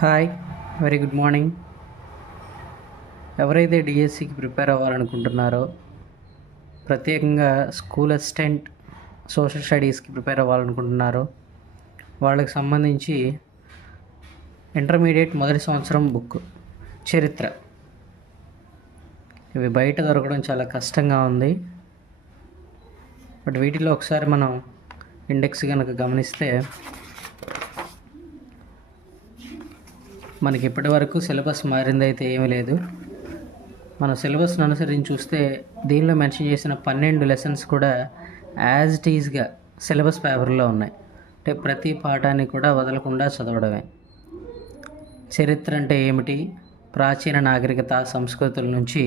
Hi, very good morning. ఎవరైతే డిఎస్సికి prepare అవ్వాలనుకుంటున్నారో, ప్రత్యేకంగా స్కూల్ అసిస్టెంట్ సోషల్ స్టడీస్కి ప్రిపేర్ అవ్వాలనుకుంటున్నారో వాళ్ళకి సంబంధించి ఇంటర్మీడియట్ మొదటి సంవత్సరం బుక్ చరిత్ర ఇవి బయట దొరకడం చాలా కష్టంగా ఉంది. బట్ వీటిలో ఒకసారి మనం ఇండెక్స్ కనుక గమనిస్తే మనకి ఇప్పటి వరకు సిలబస్ మారిందైతే ఏమీ లేదు. మన సిలబస్ను అనుసరించి చూస్తే దీనిలో మెన్షన్ చేసిన 12 లెసన్స్ కూడా యాజ్ ఇట్ ఈజ్గా సిలబస్ పేపర్లో ఉన్నాయి. అంటే ప్రతి పాఠాన్ని కూడా వదలకుండా చదవడమే. చరిత్ర అంటే ఏమిటి, ప్రాచీన నాగరికత సంస్కృతుల నుంచి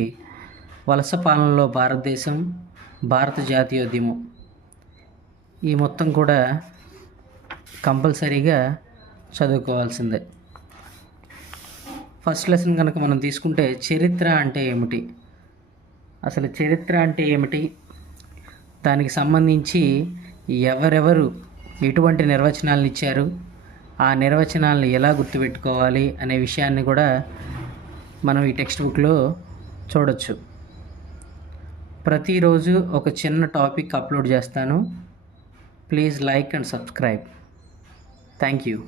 వలస పాలనలో భారతదేశం, భారత జాతీయోద్యమం, ఈ మొత్తం కూడా కంపల్సరీగా చదువుకోవాల్సిందే. ఫస్ట్ లెసన్ కనుక మనం తీసుకుంటే చరిత్ర అంటే ఏమిటి, అసలు చరిత్ర అంటే ఏమిటి, దానికి సంబంధించి ఎవరెవరు ఎటువంటి నిర్వచనాలను ఇచ్చారు, ఆ నిర్వచనాలను ఎలా గుర్తుపెట్టుకోవాలి అనే విషయాన్ని కూడా మనం ఈ టెక్స్ట్ బుక్లో చూడొచ్చు. ప్రతిరోజు ఒక చిన్న టాపిక్ అప్లోడ్ చేస్తాను. Please like and subscribe. Thank you.